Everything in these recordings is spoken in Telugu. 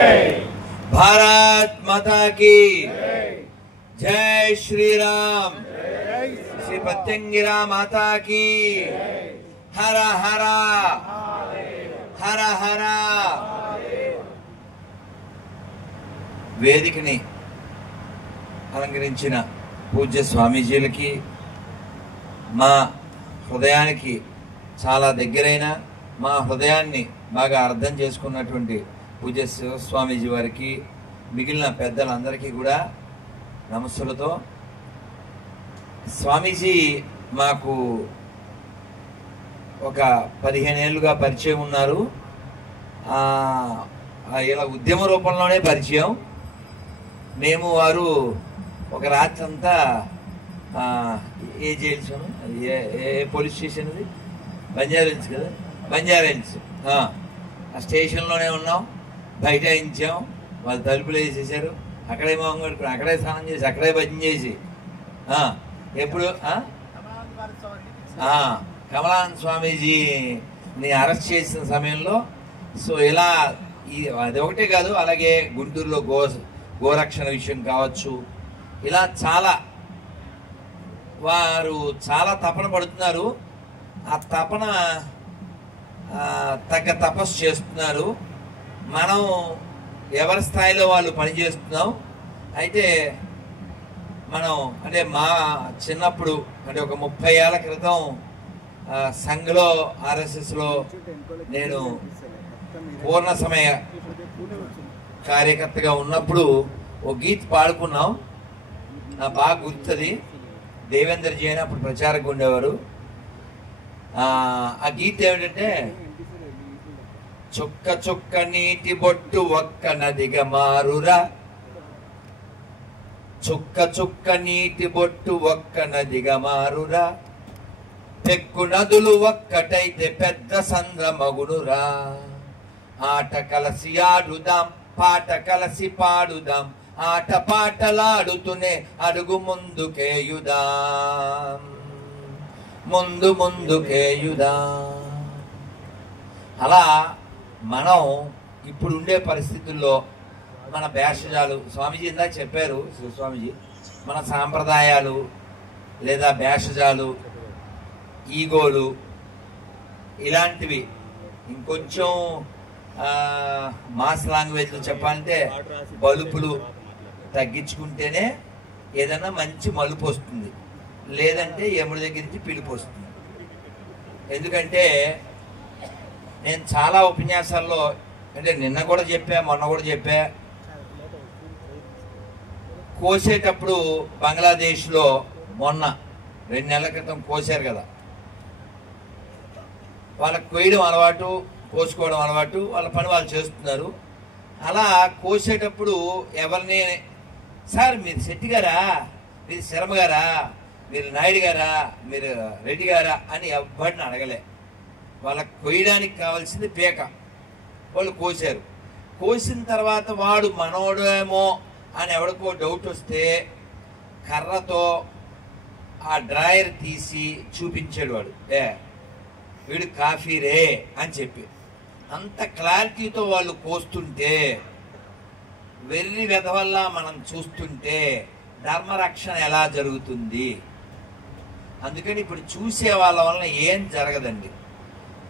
भारत माता की जय श्री राम। श्री प्रत्यंगिरा माता की हर हर हर हर। వేదికని అలంకరించిన పూజ్య స్వామీజీలకి, మా హృదయానికి చాలా దగ్గరైన, మా హృదయాన్ని బాగా అర్థం చేసుకున్నటువంటి పూజ్య శివస్వామీజీ వారికి, మిగిలిన పెద్దలందరికీ కూడా నమస్సులతో. స్వామీజీ మాకు ఒక 15 ఏళ్ళుగా పరిచయం ఉన్నారు. ఇలా ఉద్యమ రూపంలోనే పరిచయం. మేము వారు ఒక రాత్రి అంతా ఏ జైల్స్, ఏ పోలీస్ స్టేషన్, అది బంజారాహిల్స్ కదా, బంజారాహిల్స్ ఆ స్టేషన్లోనే ఉన్నాం. బయటాయించాం, వాళ్ళు తలుపులు వేసేసారు. అక్కడే మొహం కడుకుని, అక్కడే స్నానం చేసి, అక్కడే భజన చేసి, ఎప్పుడు కమలానంద స్వామీజీని అరెస్ట్ చేసిన సమయంలో. సో ఇలా అది ఒకటే కాదు, అలాగే గుంటూరులో గోరక్షణ విషయం కావచ్చు, ఇలా చాలా వారు చాలా తపన పడుతున్నారు. ఆ తపన తగ్గ తపస్సు చేస్తున్నారు. మనం ఎవరి స్థాయిలో వాళ్ళు పనిచేస్తున్నాం. అయితే మనం అంటే మా చిన్నప్పుడు, అంటే ఒక 30 ఏళ్ల క్రితం సంఘ్లో, ఆర్ఎస్ఎస్లో నేను పూర్ణ సమయ కార్యకర్తగా ఉన్నప్పుడు ఒక గీత్ పాడుకున్నాం. నాకు బాగా గుర్తుంది. దేవేంద్ర జీ అని అప్పుడు ప్రచారంగా ఉండేవారు. ఆ గీత్ ఏమిటంటే, చుక్క చుక్క నీటి బొట్టు ఒక్క నదిగా మారురా, చుక్క చుక్క నీటి బొట్టు ఒక్క నదిగా మారురా, పెక్కు నదులు ఒక్కటైతే పెద్ద సంద్రమగునురా, ఆట కలసి ఆడుదాం, పాట కలసి పాడుదాం, ఆట పాటలాడుతూనే అడుగు ముందుకేయుదాం, ముందు ముందుకేయుదాం. అలా మనం ఇప్పుడు ఉండే పరిస్థితుల్లో మన భేషజాలు, స్వామీజీ ఇందాక చెప్పారు శివస్వామీజీ, మన సాంప్రదాయాలు లేదా భేషజాలు, ఈగోలు, ఇలాంటివి ఇంకొంచెం మాస్ లాంగ్వేజ్లో చెప్పాలంటే బలుపులు తగ్గించుకుంటేనే ఏదైనా మంచి మలుపు వస్తుంది. లేదంటే యముడి దగ్గర నుంచి పిలుపు వస్తుంది. ఎందుకంటే నేను చాలా ఉపన్యాసాల్లో, అంటే నిన్న కూడా చెప్పా, మొన్న కూడా చెప్పా, కోసేటప్పుడు బంగ్లాదేశ్లో మొన్న 2 నెలల క్రితం కోసారు కదా, వాళ్ళకి కొయ్యడం అలవాటు, కోసుకోవడం అలవాటు, వాళ్ళ పని వాళ్ళు చేస్తున్నారు. అలా కోసేటప్పుడు ఎవరిని, సార్ మీరు శెట్టి గారా, మీరు శర్మ గారా, మీరు నాయుడు గారా, మీరు రెడ్డి గారా అని ఎవ్వడిని అడగలే. వాళ్ళకి కొయ్యడానికి కావాల్సింది పీక. వాళ్ళు కోసారు. కోసిన తర్వాత వాడు మనోడేమో అని ఎవడికో డౌట్ వస్తే కర్రతో ఆ డ్రాయర్ తీసి చూపించాడు వాడు, వీడు కాఫీరే అని చెప్పి. అంత క్లారిటీతో వాళ్ళు కోస్తుంటే, వెర్రి వెధవల్లా మనం చూస్తుంటే ధర్మరక్షణ ఎలా జరుగుతుంది? అందుకని ఇప్పుడు చూసే వాళ్ళ వలన ఏం జరగదండి.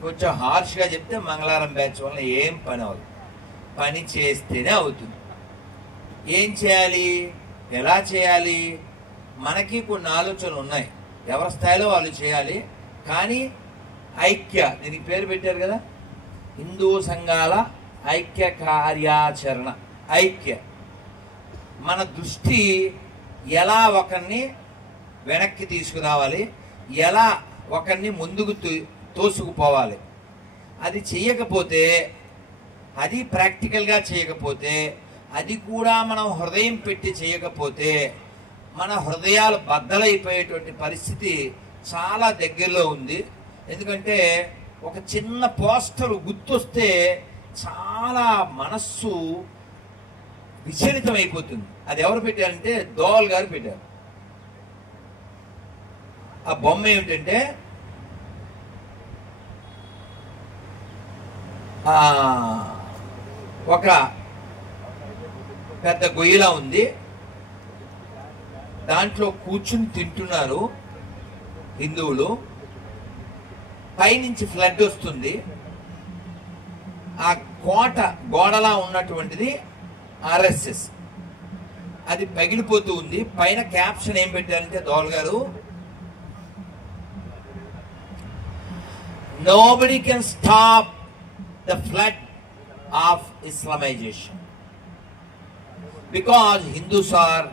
కొంచెం హార్ష్గా చెప్తే మంగళవారం బ్యాచ్ వలన ఏం పని అవ్వదు. పని చేస్తేనే అవుతుంది. ఏం చేయాలి, ఎలా చేయాలి? మనకి కొన్ని ఆలోచనలు ఉన్నాయి. ఎవరి స్థాయిలో వాళ్ళు చేయాలి. కానీ ఐక్య, దీనికి పేరు పెట్టారు కదా, హిందూ సంఘాల ఐక్య కార్యాచరణ. ఐక్య, మన దృష్టి ఎలా ఒకరిని వెనక్కి తీసుకురావాలి, ఎలా ఒకరిని ముందుకు తోసుకుపోవాలి. అది చేయకపోతే, అది ప్రాక్టికల్గా చేయకపోతే, అది కూడా మనం హృదయం పెట్టి చేయకపోతే మన హృదయాలు బద్దలైపోయేటువంటి పరిస్థితి చాలా దగ్గరలో ఉంది. ఎందుకంటే ఒక చిన్న పోస్టర్ గుర్తొస్తే చాలా మనస్సు విచలితం అయిపోతుంది. అది ఎవరు పెట్టారంటే దోవల్ గారు పెట్టారు. ఆ బొమ్మ ఏమిటంటే ఒక పెద్ద గొయ్యిలా ఉంది, దాంట్లో కూర్చుని తింటున్నారు హిందువులు. పైనుంచి ఫ్లడ్ వస్తుంది. ఆ కోట గోడలా ఉన్నటువంటిది ఆర్ఎస్ఎస్, అది పగిలిపోతూ ఉంది. పైన క్యాప్షన్ ఏం పెట్టారంటే దోల్ గారు, nobody can stop the flood of Islamization because Hindus are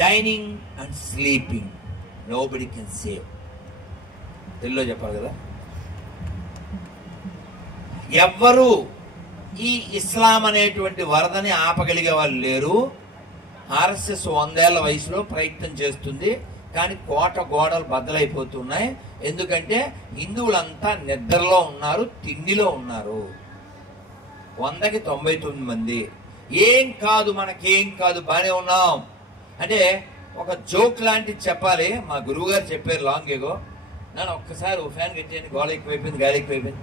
dining and sleeping. Nobody can save. తెలుగులో చెప్పాలి కదా. ఎవ్వరు ఈ ఇస్లాం అనేటువంటి వరదని ఆపగలిగే వాళ్ళు లేరు. ఆర్ఎస్ఎస్ 100 ఏళ్ల వయసులో ప్రయత్నం చేస్తుంది, కానీ కోట గోడలు బద్దలైపోతున్నాయి. ఎందుకంటే హిందువులంతా నిద్రలో ఉన్నారు, తిండిలో ఉన్నారు. 100కి 99 మంది. ఏం కాదు, మనకేం కాదు, బానే ఉన్నాం అంటే ఒక జోక్ లాంటిది చెప్పాలి. మా గురువు గారు చెప్పారు లాంగ్ ఏగో. నన్ను ఒక్కసారి ఓ ఫ్యాన్ కట్టేయండి, గోడ ఎక్కువైపోయింది, గాలి ఎక్కువైపోయింది.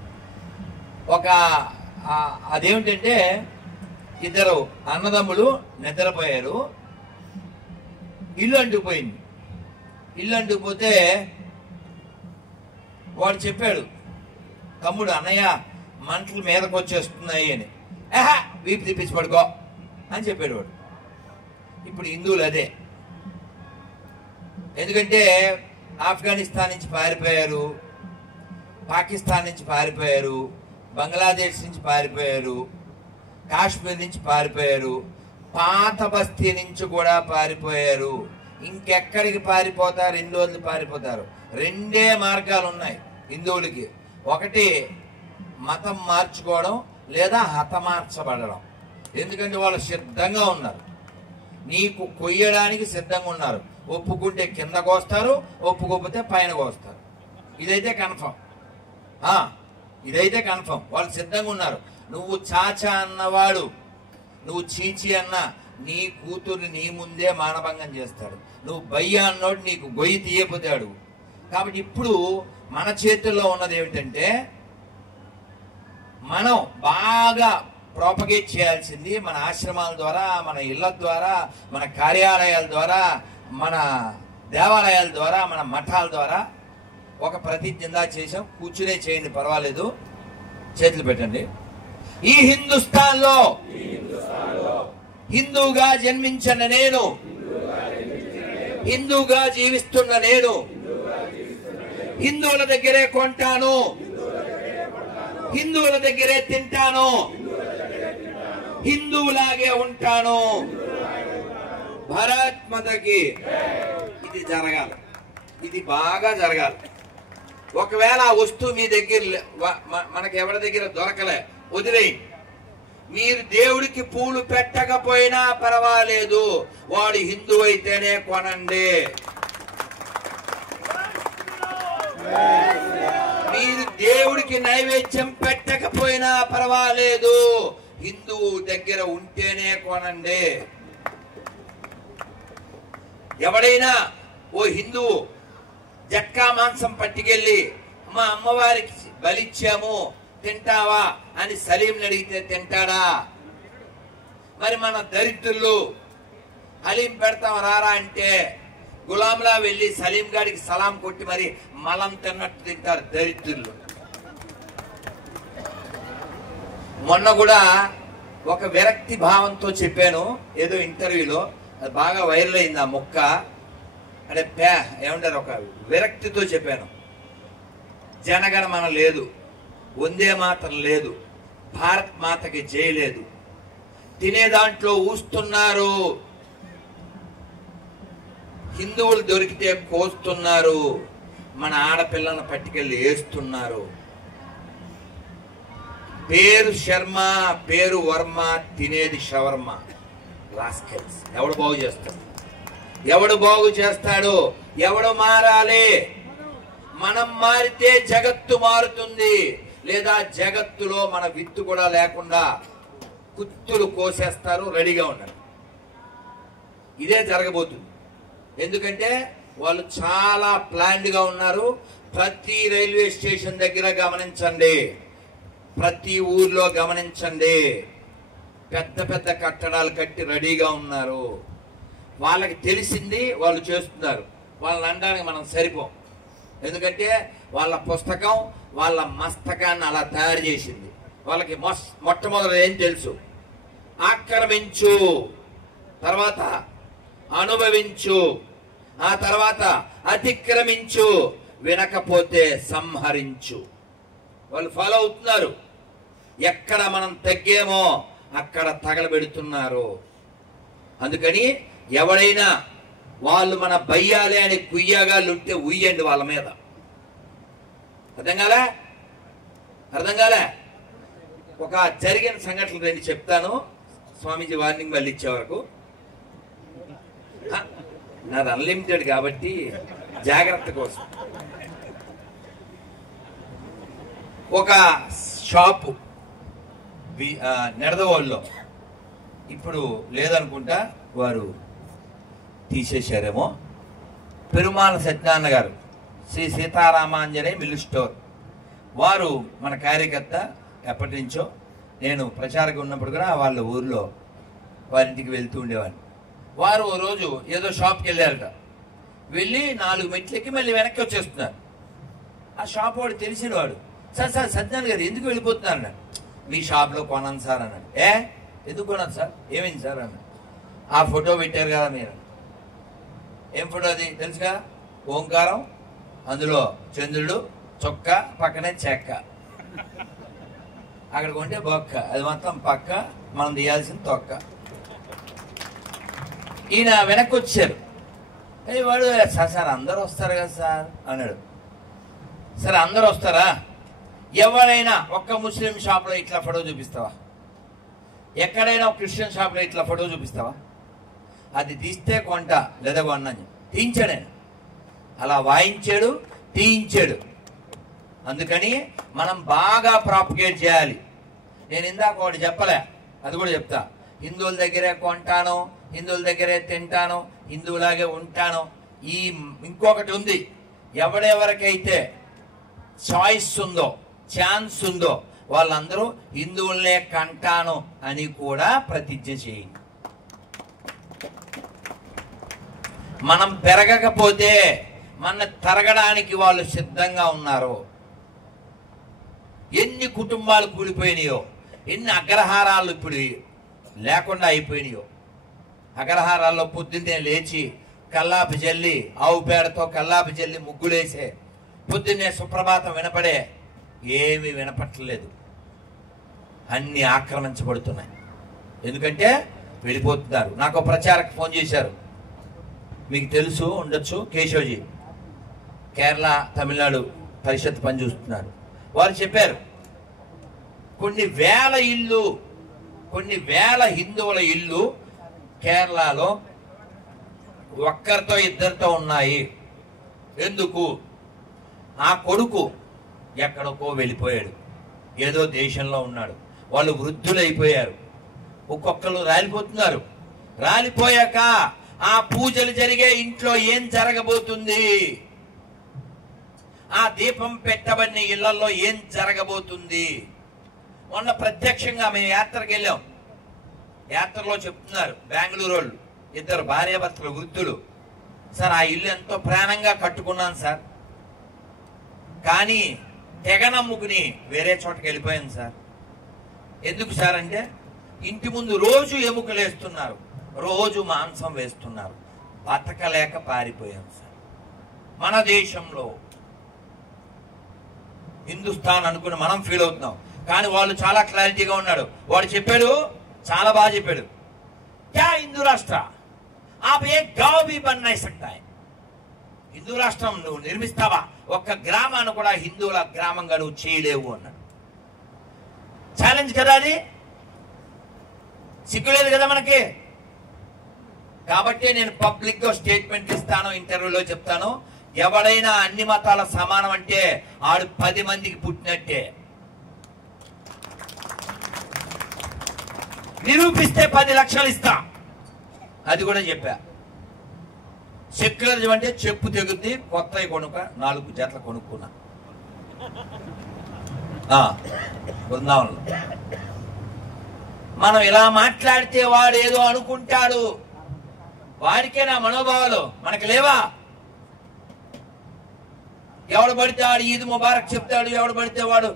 అదేమిటంటే ఇద్దరు అన్నదమ్ములు నిద్రపోయారు, ఇల్లు అంటుకుపోయింది. ఇల్లు అంటుకుపోతే వాడు చెప్పాడు, తమ్ముడు అన్నయ్య మంటలు మీదకి వచ్చేస్తున్నాయి అని. వీపు తిప్పించి పడుకో అని చెప్పాడు వాడు. ఇప్పుడు హిందువులు అదే. ఎందుకంటే ఆఫ్ఘనిస్తాన్ నుంచి పారిపోయారు, పాకిస్తాన్ నుంచి పారిపోయారు, బంగ్లాదేశ్ నుంచి పారిపోయారు, కాశ్మీర్ నుంచి పారిపోయారు, పాత బస్తీ నుంచి కూడా పారిపోయారు. ఇంకెక్కడికి పారిపోతారు? హిందువులు పారిపోతారు. 2 మార్గాలు ఉన్నాయి హిందువులకి. ఒకటి మతం మార్చుకోవడం, లేదా హతమార్చబడడం. ఎందుకంటే వాళ్ళు సిద్ధంగా ఉన్నారు, నీకు కొయ్యడానికి సిద్ధంగా ఉన్నారు. ఒప్పుకుంటే కింద కోస్తారు, ఒప్పుకోకపోతే పైన కోస్తారు. ఇదైతే కన్ఫర్మ్, ఇదైతే కన్ఫర్మ్. వాళ్ళు సిద్ధంగా ఉన్నారు. నువ్వు చాచా అన్నవాడు, నువ్వు చీచి అన్నా నీ కూతుర్ని నీ ముందే మానభంగం చేస్తాడు. నువ్వు బయ్య అన్నోడు నీకు గొయ్యి తీయపోతాడు. కాబట్టి ఇప్పుడు మన చేతుల్లో ఉన్నది ఏమిటంటే, మనం బాగా ప్రాపగేట్ చేయాల్సింది మన ఆశ్రమాల ద్వారా, మన ఇళ్ల ద్వారా, మన కార్యాలయాల ద్వారా, మన దేవాలయాల ద్వారా, మన మఠాల ద్వారా ఒక ప్రతిజ్ఞ చేసాం. కూర్చునే చేయండి, పర్వాలేదు, చేతులు పెట్టండి. ఈ హిందుస్థాన్లో హిందూగా జన్మించిన నేను, హిందూగా జీవిస్తున్న నేను, హిందువుల దగ్గరే కొంటాను, హిందువుల దగ్గరే తింటాను, హిందువులాగే ఉంటాను. భారత్ మాతకి. ఇది జరగాలి, ఇది బాగా జరగాలి. ఒకవేళ ఆ వస్తువు మీ దగ్గర మనకి ఎవరి దగ్గర దొరకలే, వదిలేయి. మీరు దేవుడికి పూలు పెట్టకపోయినా పర్వాలేదు, వాడు హిందూ అయితేనే కొనండి. మీరు దేవుడికి నైవేద్యం పెట్టకపోయినా పర్వాలేదు, హిందువు దగ్గర ఉంటేనే కొనండి. ఎవడైనా ఓ హిందువు జట్కా మాంసం పట్టుకెళ్ళి మా అమ్మవారికి బలిచ్చాము తింటావా అని సలీంని అడిగితే తింటాడా? మరి మన దరిద్రులు హలీం పెడతాం రారా అంటే గులాంలా వెళ్ళి సలీం గారికి సలాం కొట్టి మరి మలం తిన్నట్టు తింటారు దరిద్రులు. మొన్న కూడా ఒక విరక్తి భావంతో చెప్పాను ఏదో ఇంటర్వ్యూలో, అది బాగా వైరల్ అయింది ఆ ముక్క. అంటే ఏమంటారు, ఒక విరక్తితో చెప్పాను. జనగణమన లేదు, వందే మాత్రం లేదు, భారత్ మాతకి జై లేదు, తినే దాంట్లో ఊస్తున్నారు, హిందువులు దొరికితే కోస్తున్నారు, మన ఆడపిల్లలను పట్టుకెళ్ళి వేస్తున్నారు. పేరు శర్మ, పేరు వర్మ, తినేది షవర్మ. రాస్కెల్స్. ఎవడు బాగు చేస్తాడు? ఎవడు బాగు చేస్తాడు? ఎవడు మారాలి? మనం మారితే జగత్తు మారుతుంది, లేదా జగత్తులో మన విత్తు కూడా లేకుండా కుత్తులు కోసేస్తారు. రెడీగా ఉన్నారు. ఇదే జరగబోతుంది. ఎందుకంటే వాళ్ళు చాలా ప్లాన్డ్ గా ఉన్నారు. ప్రతి రైల్వే స్టేషన్ దగ్గర గమనించండి, ప్రతి ఊర్లో గమనించండి. పెద్ద పెద్ద కట్టడాలు కట్టి రెడీగా ఉన్నారు. వాళ్ళకి తెలిసింది వాళ్ళు చేస్తున్నారు. వాళ్ళని అనడానికి మనం సరిపోం. ఎందుకంటే వాళ్ళ పుస్తకం వాళ్ళ మస్తకాన్ని అలా తయారు చేసింది. వాళ్ళకి మొట్టమొదటి ఏం తెలుసు? ఆక్రమించు, తర్వాత అనుభవించు, ఆ తర్వాత అతిక్రమించు, వినకపోతే సంహరించు. వాళ్ళు ఫాలో అవుతున్నారు. ఎక్కడ మనం తగ్గేమో అక్కడ తగలబెడుతున్నారు. అందుకని ఎవడైనా వాళ్ళు మన బయ్యాలే అని కుయ్యగాళ్ళు ఉంటే ఉయ్యండి వాళ్ళ మీద. అర్థం కాలే? ఒక జరిగిన సంఘటనలు రెండు చెప్తాను. స్వామీజీ వార్నింగ్ మళ్ళీ ఇచ్చే వరకు. నాది అన్లిమిటెడ్ కాబట్టి జాగ్రత్త కోసం. ఒక షాపు నెడదవోళ్ళలో, ఇప్పుడు లేదనుకుంటా, వారు తీసేశారేమో. పెరుమాళ సత్యనారాయణ గారు, శ్రీ సీతారామాంజనేయ మిల్లు స్టోర్ వారు మన కార్యకర్త. ఎప్పటి నుంచో నేను ప్రచారంగా ఉన్నప్పుడు కూడా వాళ్ళ ఊర్లో వారింటికి వెళ్తూ ఉండేవాడిని. వారు ఓ రోజు ఏదో షాప్కి వెళ్ళారట. వెళ్ళి 4 మెట్లెక్కి మళ్ళీ వెనక్కి వచ్చేస్తున్నారు. ఆ షాప్ వాడు తెలిసిన వాడు, సార్ సత్యనారాయణ గారు ఎందుకు వెళ్ళిపోతున్నారు అన్నాడు. మీ షాప్లో కొనాను సార్ అన్నాడు. ఎందుకు కొనాను సార్? ఏమైంది సార్ అన్నాడు. ఆ ఫోటో పెట్టారు కదా మీరు. ఏం ఫోటో అది తెలుసుగా? ఓంకారం, అందులో చంద్రుడు, చొక్క, పక్కనే చెక్క. అక్కడ కొంటే బొక్క, అది మొత్తం పక్క, మనం తీయాల్సిన తొక్క. ఈయన వెనక్కి వచ్చారు. వాడు సార్ అందరూ వస్తారు కదా సార్ అన్నాడు. సరే అందరూ వస్తారా? ఎవరైనా ఒక్క ముస్లిం షాప్లో ఇట్లా ఫోటో చూపిస్తావా? ఎక్కడైనా ఒక క్రిస్టియన్ షాప్లో ఇట్లా ఫోటో చూపిస్తావా? అది తీస్తే కొంట, లేదా కొన్నాను. తీయించాడు ఆయన. అలా వాయించాడు, తీయించాడు. అందుకని మనం బాగా ప్రాపగేట్ చేయాలి. నేను ఇందాక ఒకటి చెప్పలే, అది కూడా చెప్తా. హిందువుల దగ్గరే కొంటాను, హిందువుల దగ్గరే తింటాను, హిందువులాగే ఉంటాను. ఈ ఇంకొకటి ఉంది, ఎవరెవరికైతే చాయిస్ ఉందో, ఛాన్స్ ఉందో, వాళ్ళందరూ హిందువులనే కంటాను అని కూడా ప్రతిజ్ఞ చేయండి. మనం పెరగకపోతే మన తరగడానికి వాళ్ళు సిద్ధంగా ఉన్నారు. ఎన్ని కుటుంబాలు కూలిపోయినాయో, ఎన్ని అగ్రహారాలు ఇప్పుడు లేకుండా అయిపోయినాయో. అగ్రహారాల్లో పొద్దున్నే లేచి కల్లాపి జల్లి, ఆవు పేడతో కల్లాపి జల్లి ముగ్గులేసే, పొద్దున్నే సుప్రభాతం వినపడే, ఏమీ వినపట్టలేదు. అన్ని ఆక్రమించబడుతున్నాయి. ఎందుకంటే వెళ్ళిపోతున్నారు. నాకు ప్రచారక ఫోన్ చేశారు, మీకు తెలుసు ఉండొచ్చు, కేశవజీ, కేరళ తమిళనాడు పరిషత్ పనిచేస్తున్నారు. వారు చెప్పారు, కొన్ని వేల హిందువుల ఇల్లు కేరళలో ఒక్కరితో ఇద్దరితో ఉన్నాయి. ఎందుకు? ఆ కొడుకు ఎక్కడికో వెళ్ళిపోయాడు, ఏదో దేశంలో ఉన్నాడు. వాళ్ళు వృద్ధులైపోయారు, ఒక్కొక్కరు రాలిపోతున్నారు. రాలిపోయాక ఆ పూజలు జరిగే ఇంట్లో ఏం జరగబోతుంది? ఆ దీపం పెట్టబడిన ఇళ్లలో ఏం జరగబోతుంది? మొన్న ప్రత్యక్షంగా మేము యాత్రకు వెళ్ళాం. యాత్రలో చెప్తున్నారు బెంగళూరు వాళ్ళు, ఇద్దరు భార్యాభర్తలు వృద్ధులు, సార్ ఆ ఇల్లు ఎంతో ప్రాణంగా కట్టుకున్నాను సార్, కానీ తెగ నమ్ముకుని వేరే చోటకి వెళ్ళిపోయాను సార్. ఎందుకు సార్ అంటే, ఇంటి ముందు రోజు ఎముకలు వేస్తున్నారు, రోజు మాంసం వేస్తున్నారు, బతకలేక పారిపోయాం సార్. మన దేశంలో హిందుస్థాన్ అనుకుని మనం ఫీల్ అవుతున్నాం, కానీ వాళ్ళు చాలా క్లారిటీగా ఉన్నాడు. వాడు చెప్పాడు, చాలా బాగా చెప్పాడు, క్యా హిందూ రాష్ట్ర आप एक गांव भी बन नहीं सकता है. హిందూ రాష్ట్రం నువ్వు నిర్మిస్తావా? ఒక్క గ్రామాన్ని కూడా హిందువుల గ్రామంగా నువ్వు చేయలేవు అన్నాడు. ఛాలెంజ్ కదా అది, సిగ్గులేదు కదా మనకి. కాబట్టి నేను పబ్లిక్ గా స్టేట్మెంట్ ఇస్తాను, ఇంటర్వ్యూలో చెప్తాను, ఎవడైనా అన్ని మతాల సమానం అంటే ఆడు 10 మందికి పుట్టినట్టే. నిరూపిస్తే 10 లక్షలు ఇస్తా, అది కూడా చెప్పా. సెక్యులరిజం అంటే చెప్పు తెగుద్ది, కొత్తవి కొనుక్క 4 జతలు కొనుక్కున్నా బృందావనంలో. మనం ఇలా మాట్లాడితే వాడు ఏదో అనుకుంటాడు, వాడికే నా మనోభావాలు మనకు లేవా? ఎవడు పడితే వాడు ఈద్ ముబారక్ చెప్తాడు, ఎవడు పడితే వాడు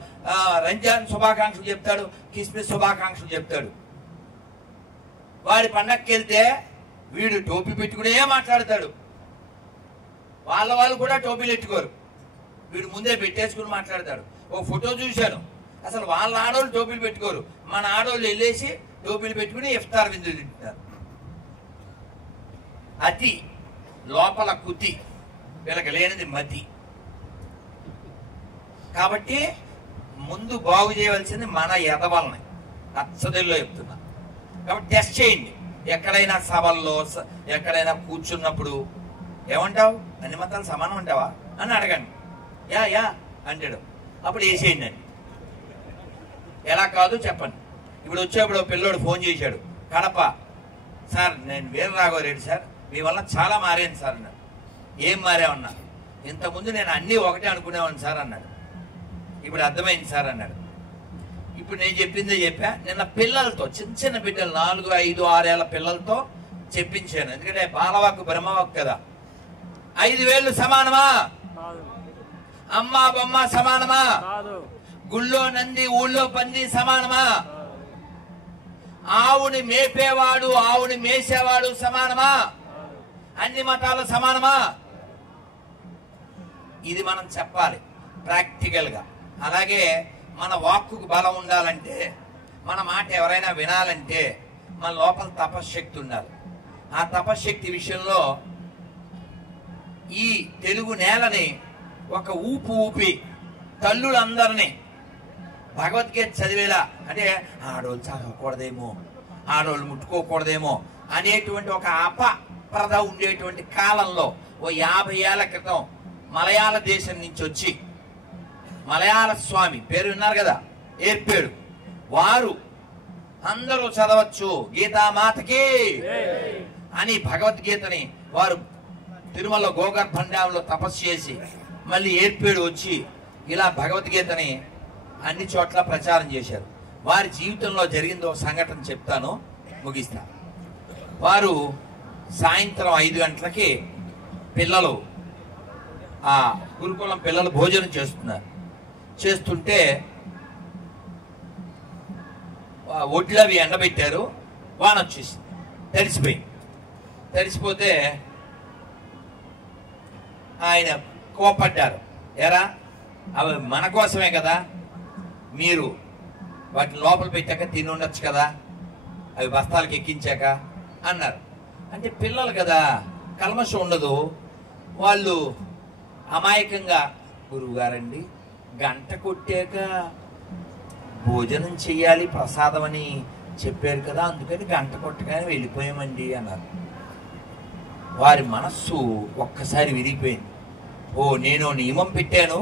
రంజాన్ శుభాకాంక్షలు చెప్తాడు, క్రిస్మస్ శుభాకాంక్షలు చెప్తాడు. వాడి పండగకి వెళ్తే వీడు టోపీ పెట్టుకునే మాట్లాడతాడు, వాళ్ళు కూడా టోపీలు పెట్టుకోరు, వీడు ముందే పెట్టేసుకుని మాట్లాడతాడు. ఓ ఫోటో చూశాను, అసలు వాళ్ళ ఆడవాళ్ళు టోపీలు పెట్టుకోరు, మన ఆడవాళ్ళు వెళ్ళేసి టోపీలు పెట్టుకుని ఇఫ్తార్ విందు తింటున్నారు. అతి లోపల కుతి, వీళ్ళకి లేనిది మతి. కాబట్టి ముందు బాగు చేయవలసింది మన ఎదవల్ని, అచ్చదిల్లో చెప్తున్నా. కాబట్టి టెస్ట్ చేయండి. ఎక్కడైనా సభల్లో ఎక్కడైనా కూర్చున్నప్పుడు ఏమంటావు, అన్ని మతాలు సమానం అంటావా అని అడగండి. యా అంటాడు, అప్పుడు వేసేయండి అండి. ఎలా కాదు చెప్పండి. ఇప్పుడు వచ్చేప్పుడు పిల్లోడు ఫోన్ చేశాడు, కడప సార్, నేను వీరరాఘవరెడ్డి సార్, మీ వల్ల చాలా మారాను సార్ అన్నాడు. ఏం మారామన్నా? ఇంతకుముందు నేను అన్నీ ఒకటే అనుకునేవాడిని సార్ అన్నాడు. ఇప్పుడు అర్థమైంది సార్ అన్నాడు. ఇప్పుడు నేను చెప్పిందే చెప్పా. నిన్న పిల్లలతో, చిన్న చిన్న బిడ్డలు 4, 5, 6 ఏళ్ల పిల్లలతో చెప్పించాను. ఎందుకంటే బాలవాక్కు బ్రహ్మవాక్కు కదా. 5 వేళ్ళు సమానమా? అమ్మా బొమ్మ సమానమా? గుళ్ళో నంది ఊళ్ళో పంది సమానమా? ఆవుని మేపేవాడు ఆవుని మేసేవాడు సమానమా? అన్ని మతాలు సమానమా? ఇది మనం చెప్పాలి ప్రాక్టికల్ గా. అలాగే మన వాక్కుకు బలం ఉండాలంటే, మన మాట ఎవరైనా వినాలంటే మన లోపల తపశ్శక్తి ఉండాలి. ఆ తపశ్శక్తి విషయంలో ఈ తెలుగు నేలని ఒక ఊపి తల్లులందరినీ భగవద్గీత చదివేలా, అంటే ఆడోళ్ళు చదవకూడదేమో, ఆడోళ్ళు ముట్టుకోకూడదేమో అనేటువంటి ఒక అపప్రద ఉండేటువంటి కాలంలో ఓ 50 ఏళ్ల క్రితం మలయాళ దేశం నుంచి వచ్చి, మలయాళ స్వామి పేరు విన్నారు కదా, ఏర్పేడు, వారు అందరూ చదవచ్చు గీతామాతకి అని భగవద్గీతని వారు తిరుమల గోగర్భండంలో తపస్సు చేసి మళ్ళీ ఏర్పేడు వచ్చి ఇలా భగవద్గీతని అన్ని చోట్ల ప్రచారం చేశారు. వారి జీవితంలో జరిగిందో సంఘటన చెప్తాను, ముగిస్తా. వారు సాయంత్రం 5 గంటలకి పిల్లలు, ఆ గురుకులం పిల్లలు భోజనం చేస్తుంటే ఒడ్లు అవి ఎండబెట్టారు, వాన వచ్చేసింది, తడిసిపోతే ఆయన కోపడ్డారు. ఎరా, అవి మన కోసమే కదా, మీరు వాటిని లోపల పెట్టాక తిని ఉండొచ్చు కదా, అవి బస్తాలకు ఎక్కించాక అన్నారు. అంటే పిల్లలు కదా, కల్మషం ఉండదు. వాళ్ళు అమాయకంగా, గురువు గారండి గంట కొట్టాక భోజనం చెయ్యాలి ప్రసాదం అని చెప్పారు కదా, అందుకని గంట కొట్టగానే వెళ్ళిపోయామండి అన్నారు. వారి మనస్సు ఒక్కసారి విరిగిపోయింది. ఓ, నేను నియమం పెట్టాను,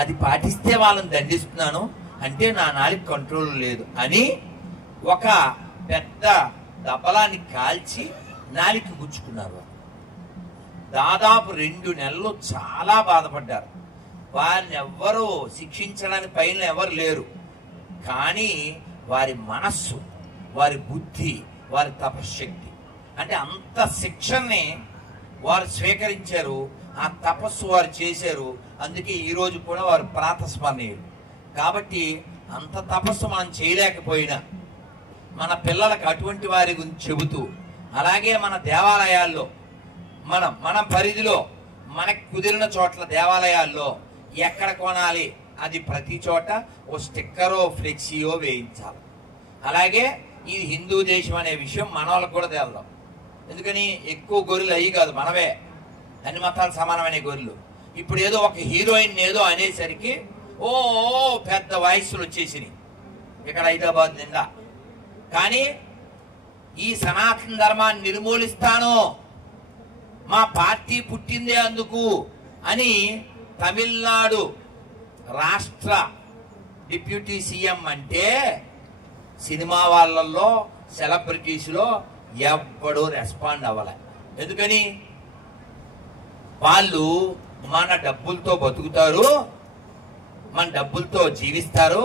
అది పాటిస్తే వాళ్ళని దండిస్తున్నాను, అంటే నా నాలుక కంట్రోల్ లేదు అని ఒక పెద్ద దబ్బలాన్ని కాల్చి నాలిక గుచ్చుకున్నారు. దాదాపు 2 నెలలు చాలా బాధపడ్డారు. వారిని ఎవ్వరూ శిక్షించడానికి పైన ఎవరు లేరు. కానీ వారి మనస్సు, వారి బుద్ధి, వారి తపశ్శక్తి, అంటే అంత శిక్షణని వారు స్వీకరించారు, ఆ తపస్సు వారు చేశారు. అందుకే ఈరోజు కూడా వారు ప్రాతస్మరణీయులు. కాబట్టి అంత తపస్సు మనం చేయలేకపోయినా మన పిల్లలకు అటువంటి వారి గురించి చెబుతూ, అలాగే మన దేవాలయాల్లో మన పరిధిలో మనకు కుదిరిన చోట్ల దేవాలయాల్లో ఎక్కడ కొనాలి అది ప్రతి చోట ఓ స్టిక్కరో ఫ్లెక్సీయో వేయించాలి. అలాగే ఇది హిందూ దేశం అనే విషయం మన వాళ్ళకు కూడా తేల్దాం. ఎందుకని ఎక్కువ గొర్రెలు అయ్యి కాదు, మనవే అన్ని మతాలు సమానమైన గొర్రెలు. ఇప్పుడు ఏదో ఒక హీరోయిన్ ఏదో అనేసరికి ఓ పెద్ద వాయిస్లు వచ్చేసినాయి ఇక్కడ హైదరాబాద్ నిండా. కానీ ఈ సనాతన ధర్మాన్ని నిర్మూలిస్తాను, మా పార్టీ పుట్టిందే అందుకు అని తమిళనాడు రాష్ట్ర డిప్యూటీ సీఎం అంటే సినిమా వాళ్ళల్లో సెలబ్రిటీస్లో ఎవ్వడూ రెస్పాండ్ అవ్వలే. ఎందుకని? వాళ్ళు మన డబ్బులతో బతుకుతారు, మన డబ్బులతో జీవిస్తారు,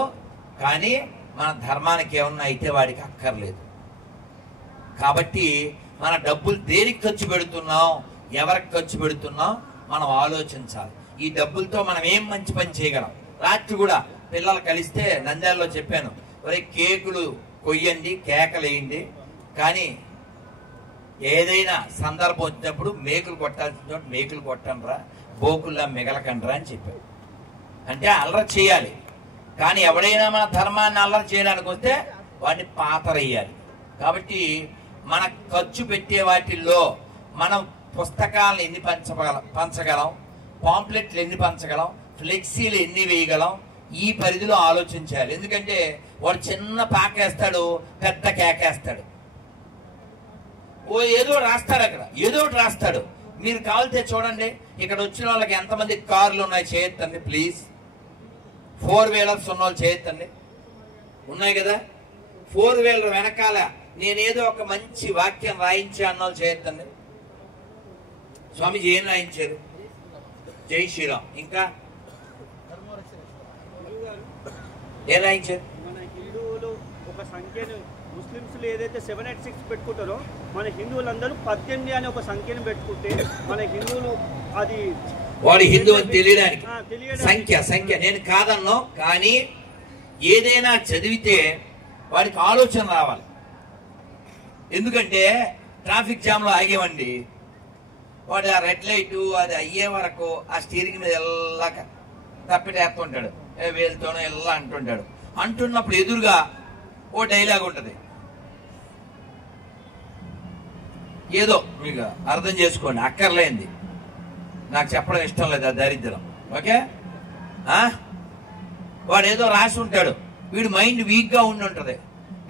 కానీ మన ధర్మానికి ఏమన్నా అయితే వాడికి అక్కర్లేదు. కాబట్టి మన డబ్బులు దేనికి ఖర్చు పెడుతున్నాం, ఎవరికి ఖర్చు పెడుతున్నాం మనం ఆలోచించాలి. ఈ డబ్బులతో మనం ఏం మంచి పని చేయగలం. రాత్రి కూడా పిల్లలు కలిస్తే నంద్యాలలో చెప్పాను, ఒరే కేకులు కొయ్యండి, కేకలు వేయండి, కానీ ఏదైనా సందర్భం వచ్చినప్పుడు మేకులు కొట్టాల్సిన చోట మేకులు కొట్టండిరా, బోకుల్లా మిగలకండ్రా అని చెప్పాడు. అంటే అల్లరి చేయాలి, కానీ ఎవడైనా మన ధర్మాన్ని అల్లరి చేయడానికి వస్తే వాడిని పాతరయ్యాలి. కాబట్టి మన ఖర్చు పెట్టే వాటిల్లో మనం పుస్తకాలను ఎన్ని పంచగలం, పాంప్లెట్లు ఎన్ని పంచగలం, ఫ్లెక్సీలు ఎన్ని వేయగలం, ఈ పరిధిలో ఆలోచించాలి. ఎందుకంటే వాడు చిన్న పాకేస్తాడు, పెద్ద కేకేస్తాడు, ఏదో రాస్తాడు, అక్కడ ఏదో ఒకటి రాస్తాడు. మీరు కావాలితే చూడండి, ఇక్కడ వచ్చిన వాళ్ళకి ఎంతమంది కార్లు ఉన్నాయి చేయొద్దండి ప్లీజ్. 4 వీలర్స్ ఉన్న వాళ్ళు చేయొద్దండి, ఉన్నాయి కదా. 4 వీలర్ వెనకాల నేనేదో ఒక మంచి వాక్యం రాయించా అన్న వాళ్ళు చేయొద్దండి. స్వామిజీ ఏం రాయించారు? జై శ్రీరామ్. ఇంకా ఏం రాయించారు? మన హిందువులు ఒక సంఖ్యను, ముస్లిమ్స్ ఏదైతే 786 పెట్టుకుంటారో మన హిందువులందరూ 18 అనే ఒక సంఖ్యను పెట్టుకుంటే మన హిందువులు అది వాడు హిందూ అని తెలియడానికి సంఖ్య నేను కాదన్నో, కానీ ఏదైనా చదివితే వాడికి ఆలోచన రావాలి. ఎందుకంటే ట్రాఫిక్ జామ్ లో ఆగేవండి, వాడు ఆ రెడ్ లైట్ అది అయ్యే వరకు ఆ స్టీరింగ్ మీద ఎల్లాక తప్పిటేస్తుంటాడు, వేలుతోనో ఎలా అంటుంటాడు. అంటున్నప్పుడు ఎదురుగా ఓ డైలాగ్ ఉంటుంది, ఏదో మీకు అర్థం చేసుకోండి, అక్కర్లేంది, నాకు చెప్పడం ఇష్టం లేదు, ఆ దరిద్రం. ఓకే, వాడు ఏదో రాసి ఉంటాడు, వీడు మైండ్ వీక్ గా ఉండి ఉంటుంది.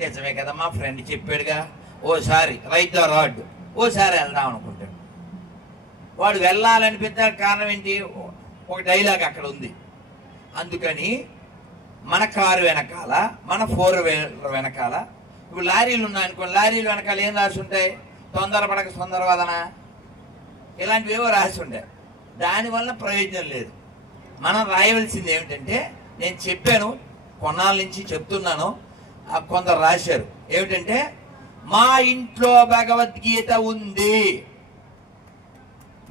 నిజమే కదా, మా ఫ్రెండ్ చెప్పాడుగా, ఓసారి రైట్ ద రాడ్, ఓసారి వెళ్దాం అనుకుంటాడు. వాడు వెళ్ళాలనిపించడానికి కారణం ఏంటి? ఒక డైలాగ్ అక్కడ ఉంది. అందుకని మన కారు వెనకాల, మన 4 వీలర్ వెనకాల, ఇప్పుడు లారీలు ఉన్నాయనుకోండి, లారీలు వెనకాల ఏం రాసి ఉంటాయి? తొందరపడక తొందరవదన, ఇలాంటివి ఏవో రాసి ఉంటాయి. దానివల్ల ప్రయోజనం లేదు. మనం రాయవలసింది ఏమిటంటే, నేను చెప్పాను కొన్నాళ్ళ నుంచి చెప్తున్నాను, కొందరు రాశారు ఏమిటంటే, మా ఇంట్లో భగవద్గీత ఉంది,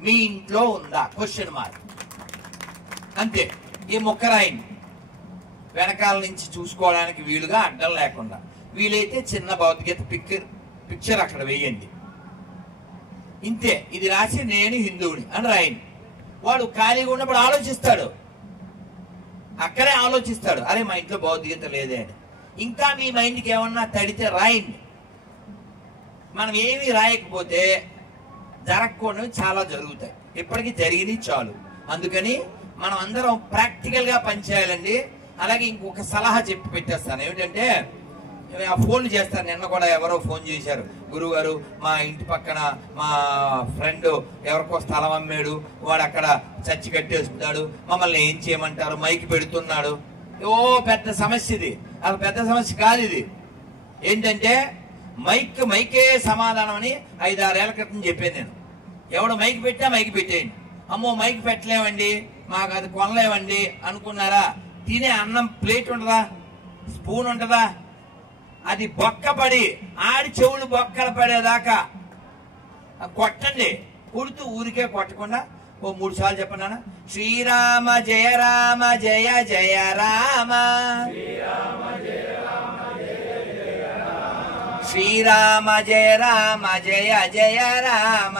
మీ ఇంట్లో ఉందా? Question mark. అంతే. ఈ ముక్క రాయండి, వెనకాల నుంచి చూసుకోవడానికి వీలుగా, అడ్డం లేకుండా. వీలైతే చిన్న భగవద్గీత పిక్చర్ అక్కడ వేయండి, ఇంతే. ఇది రాసి నేను హిందువుని అని రాయండి. వాడు ఖాళీగా ఉన్నప్పుడు ఆలోచిస్తాడు, అక్కడే ఆలోచిస్తాడు, అరే మా ఇంట్లో భగవద్గీత లేదే అని. ఇంకా మీ మైండ్కి ఏమన్నా తడితే రాయండి. మనం ఏమీ రాయకపోతే జరగకూడదు చాలా జరుగుతాయి. ఇప్పటికీ జరిగినవి చాలు. అందుకని మనం అందరం ప్రాక్టికల్ గా పనిచేయాలండి. అలాగే ఇంకొక సలహా చెప్పి పెట్టేస్తాను, ఏమిటంటే ఆ ఫోన్లు చేస్తారు. నిన్న కూడా ఎవరో ఫోన్ చేశారు, గురువు గారు మా ఇంటి పక్కన మా ఫ్రెండ్ ఎవరికో స్థలం అమ్మాడు, వాడు అక్కడ చర్చి కట్టేస్తున్నాడు, మమ్మల్ని ఏం చేయమంటారు, మైక్ పెడుతున్నాడు. ఓ పెద్ద సమస్య ఇది. అది పెద్ద సమస్య కాదు. ఇది ఏంటంటే మైకే సమాధానం అని 5-6 ఏళ్ల క్రితం చెప్పాను నేను. ఎవడు మైక్ పెట్టా మైక్ పెట్టేయండి. అమ్మో మైక్ పెట్టలేమండి, మాకు అది కొనలేమండి అనుకున్నారా? తినే అన్నం ప్లేట్ ఉంటుందా, స్పూన్ ఉంటుందా? అది బొక్కపడి ఆడి చెవులు బొక్కలు పడేదాకా కొట్టండి. కొడుతూ ఊరికే కొట్టకుండా ఓ 3 సార్లు చెప్పన్నా, శ్రీరామ జయ రామ జయ జయ రామ, శ్రీరామ జయ రామ జయ జయ రామ,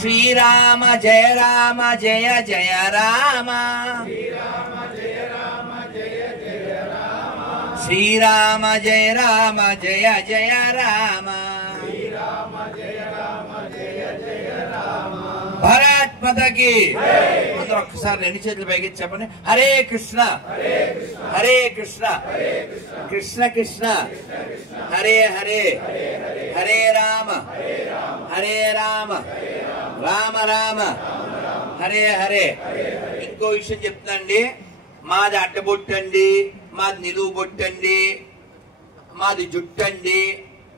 శ్రీరామ జయ రామ జయ జయ రామ, శ్రీరామ జయ రామ జయ జయ రామ, భారత్ మాతాకి. అందరూ ఒక్కసారి 2 చేతులు పైకి చెప్పండి, హరే కృష్ణ హరే కృష్ణ కృష్ణ కృష్ణ హరే హరే, హరే రామ హరే రామ రామ రామ హరే హరే. ఇంకో విషయం చెప్తానండి, మాది అడ్డబొట్టండి, మాది నిలువు బొట్టండి, మాది జుట్టండి,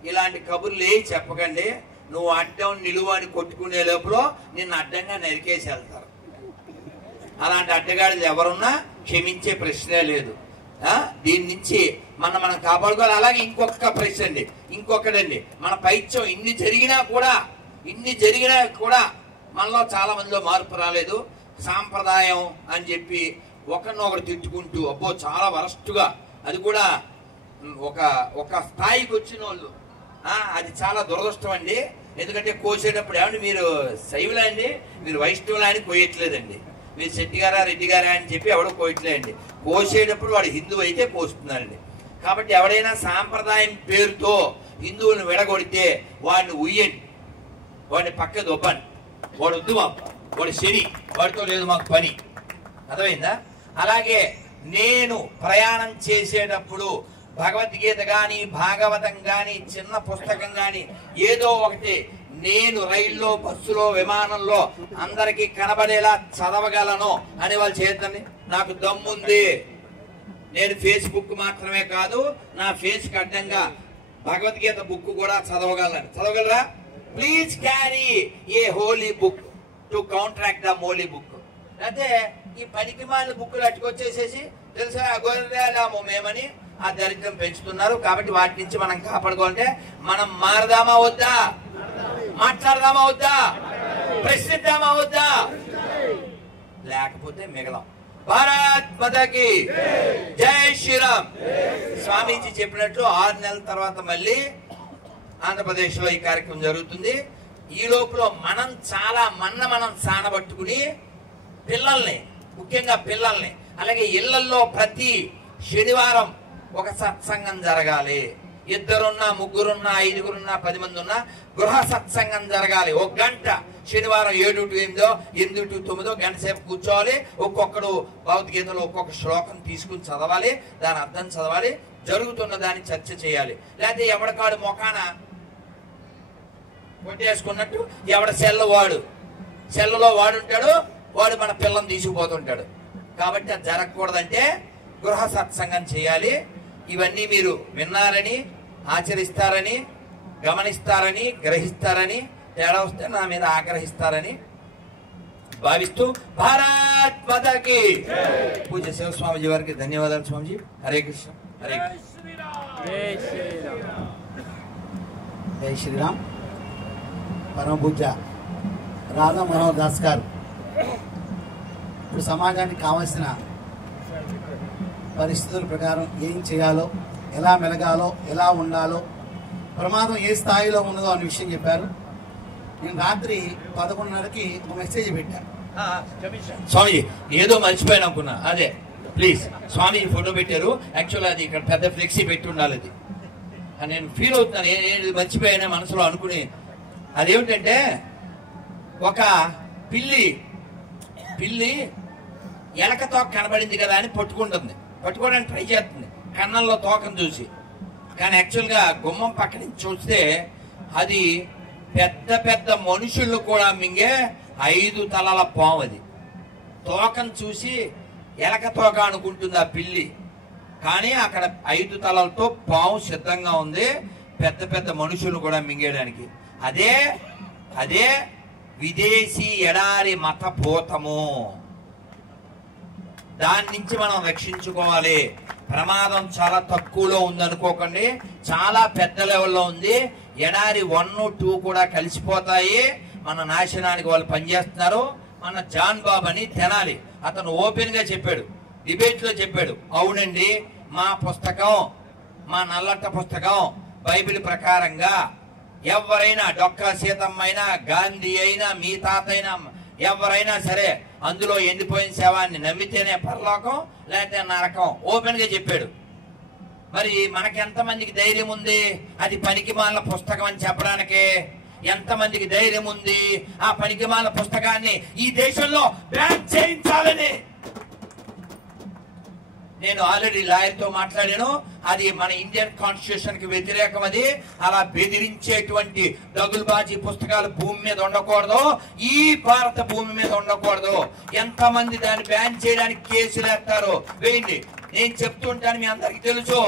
ఇలాంటి కబుర్లు చెప్పకండి. నువ్వు అడ్డం నిలువు అని కొట్టుకునే లోపల నిన్ను అడ్డంగా నరికేసి వెళ్తారు. అలాంటి అడ్డగాడిలు ఎవరున్నా క్షమించే ప్రశ్నే లేదు. దీని నుంచి మనం కాపాడుకోవాలి. అలాగే ఇంకొక ప్రశ్న అండి, ఇంకొకటండి, మన పైత్యం ఇన్ని జరిగినా కూడా మనలో చాలా మందిలో మార్పు రాలేదు. సాంప్రదాయం అని చెప్పి ఒకరినొకరు తిట్టుకుంటూ అబ్బో చాలా వరస్టుగా, అది కూడా ఒక స్థాయికి వచ్చిన వాళ్ళు, అది చాలా దురదృష్టం అండి. ఎందుకంటే కోసేటప్పుడు ఏమంటే మీరు శైవులా అండి, మీరు వైష్ణవులా అని కోయట్లేదండి, మీరు శెట్టి గారా రెడ్డి గారా అని చెప్పి ఎవడో కోయట్లేదండి. కోసేటప్పుడు వాడు హిందువు అయితే కోస్తున్నారండి. కాబట్టి ఎవడైనా సాంప్రదాయం పేరుతో హిందువులను విడగొడితే వాడిని ఉయ్యండి, వాడిని పక్క దొబ్బని, వాడు వద్దు మాకు, వాడు శని, వాడితో లేదు మాకు పని. అర్థమైందా? అలాగే నేను ప్రయాణం చేసేటప్పుడు భగవద్గీత కానీ భాగవతం కానీ చిన్న పుస్తకం కానీ ఏదో ఒకటి నేను రైల్లో బస్సులో విమానంలో అందరికీ కనబడేలా చదవగలను అని వాళ్ళు చేద్దండి. నాకు దమ్ముంది, నేను ఫేస్బుక్ మాత్రమే కాదు నా ఫేస్కి అడ్డంగా భగవద్గీత బుక్ కూడా చదవగలరా? Please carry a holy book to counteract the molly book. అయితే ఈ పనికి మాలిన బుక్కులు అట్టుకొచ్చేసేసి తెలుసా గొర్రెలాము మేమని ఆ దరిద్రం పెంచుతున్నారు. కాబట్టి వాటి నుంచి మనం కాపాడుకోవాలంటే మనం మారదామా వద్దా, మాట్లాడదామా వద్దా, ప్రశ్నిద్దామా వద్దా, లేకపోతే మిగలం. భారత్ మాతాకి జై శ్రీరామ్. స్వామీజీ చెప్పినట్లు 6 నెలల తర్వాత మళ్ళీ ఆంధ్రప్రదేశ్ లో ఈ కార్యక్రమం జరుగుతుంది. ఈ లోపల మనం సానబట్టుకుని పిల్లల్ని, ముఖ్యంగా పిల్లల్ని, అలాగే ఇళ్లలో ప్రతి శనివారం ఒక సత్సంగం జరగాలి. 2 3 5 10 మంది ఉన్నా గృహ సత్సంగం జరగాలి. 1 గంట శనివారం 7 to 8, 8 to 9 గంట సేపు కూర్చోవాలి. ఒక్కొక్కడు భగవద్గీతలో ఒక్కొక్క శ్లోకం తీసుకుని చదవాలి, దాని అర్థం చదవాలి, జరుగుతున్న దాన్ని చర్చ చేయాలి. లేకపోతే ఎవడకాడు మొఖాన కొట్టేసుకున్నట్టు ఎవడ సెల్లో వాడుంటాడు, వాడు మన పిల్లని తీసుకుపోతుంటాడు. కాబట్టి అది జరగకూడదంటే గృహ సత్సంగం చేయాలి. ఇవన్నీ మీరు విన్నారని, ఆచరిస్తారని, గమనిస్తారని, గ్రహిస్తారని, తేడా వస్తే నా మీద ఆగ్రహిస్తారని భావిస్తూ భారత్ మాతాకి పూజ్య శివస్వామిజీ వారికి ధన్యవాదాలు. స్వామిజీ హరే కృష్ణ. హరే జై శ్రీరామ్. పరమ పూజ్య రాధా మనోహర్ దాస్ గారు ఇప్పుడు సమాజానికి కావాల్సిన పరిస్థితుల ప్రకారం ఏం చేయాలో, ఎలా మెలగాలో, ఎలా ఉండాలో, ప్రమాదం ఏ స్థాయిలో ఉన్నదో అనే విషయం చెప్పారు. నేను రాత్రి 11:30కి ఒక మెసేజ్ పెట్టాను. స్వామిజీ ఏదో మర్చిపోయాను అనుకున్నా, అదే ప్లీజ్ స్వామి ఫోటో పెట్టారు. యాక్చువల్ అది ఇక్కడ పెద్ద ఫ్లెక్సీ పెట్టి ఉండాలి. అది నేను ఫీల్ అవుతున్నాను, నేను మర్చిపోయానే మనసులో అనుకుని. అదేమిటంటే ఒక పిల్లి ఎలక తోక కనబడింది కదా అని పట్టుకోవడానికి ట్రై చేస్తుంది కన్నంలో తోకను చూసి. కానీ యాక్చువల్గా గుమ్మం పక్క నుంచి చూస్తే అది పెద్ద మనుషులు కూడా మింగే 5 తలల పాము. అది తోకను చూసి ఎలక తోక అనుకుంటుంది ఆ పిల్లి, కానీ అక్కడ 5 తలలతో పాము సిద్ధంగా ఉంది, పెద్ద మనుషులు కూడా మింగేయడానికి. అదే విదేశీ ఎడారి మతపోతము. దాని నుంచి మనం రక్షించుకోవాలి. ప్రమాదం చాలా తక్కువలో ఉంది అనుకోకండి, చాలా పెద్ద లెవెల్లో ఉంది. ఎడారి 1, 2 కూడా కలిసిపోతాయి. మన నాశనానికి వాళ్ళు పనిచేస్తున్నారు. మన జాన్ బాబు అని తెనాలి, అతను ఓపెన్ గా చెప్పాడు, డిబేట్ లో చెప్పాడు, అవునండి మా పుస్తకం, మా నల్లట్ట పుస్తకం బైబిల్ ప్రకారంగా ఎవరైనా డొక్కా సీతమ్మ అయినా, గాంధీ అయినా, మీ తాత అయినా, ఎవరైనా సరే అందులో ఎండిపోయిన శవాన్ని నమ్మితేనే పరలోకం, లేకపోతే నరకం ఓపెన్ గా చెప్పాడు. మరి మనకి ఎంతమందికి ధైర్యం ఉంది అది పనికిమాలిన పుస్తకం అని చెప్పడానికి? ఎంతమందికి ధైర్యం ఉంది ఆ పనికిమాలిన పుస్తకాన్ని ఈ దేశంలో బ్యాన్ చేయించాలని? నేను ఆల్రెడీ లాయర్ తో మాట్లాడాను. అది మన ఇండియన్ కాన్స్టిట్యూషన్ కి వ్యతిరేకం. అది అలా బెదిరించేటువంటి దగులుబాజీ పుస్తకాలు భూమి మీద ఉండకూడదు, ఈ భారత భూమి మీద ఉండకూడదు. ఎంతమంది దాన్ని బ్యాన్ చేయడానికి కేసులు వేస్తారు, వేయండి. నేను చెప్తుంటాను, మీ అందరికి తెలుసు,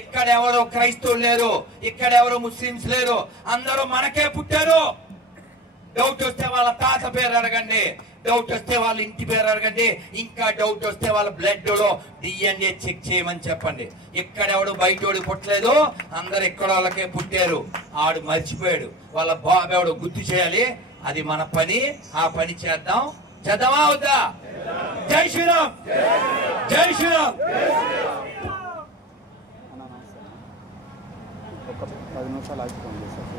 ఇక్కడ ఎవరో క్రైస్తవులు లేరు, ఇక్కడ ఎవరో ముస్లింస్ లేరు, అందరూ మనకే పుట్టారు. డౌట్ వస్తే వాళ్ళ తాత పేరు అడగండి. డౌట్ వస్తే వాళ్ళ ఇంటి పేరు అడగండి, ఇంకా డౌట్ వస్తే వాళ్ళ బ్లడ్ లో DNA చెక్ చేయమని చెప్పండి. ఇక్కడెవడు బయటోడు పుట్టలేదు, అందరు ఇక్కడ వాళ్ళకే పుట్టారు. ఆడు మర్చిపోయాడు, వాళ్ళ బాబు ఎవడు గుర్తు చేయాలి. అది మన పని, ఆ పని చేద్దాం. చేద్దామా అవుతా? జై శ్రీరామ్, జై శ్రీరామ్. ఒక 10 నిమిషాలు ఆగి ఫోన్ చేశారు.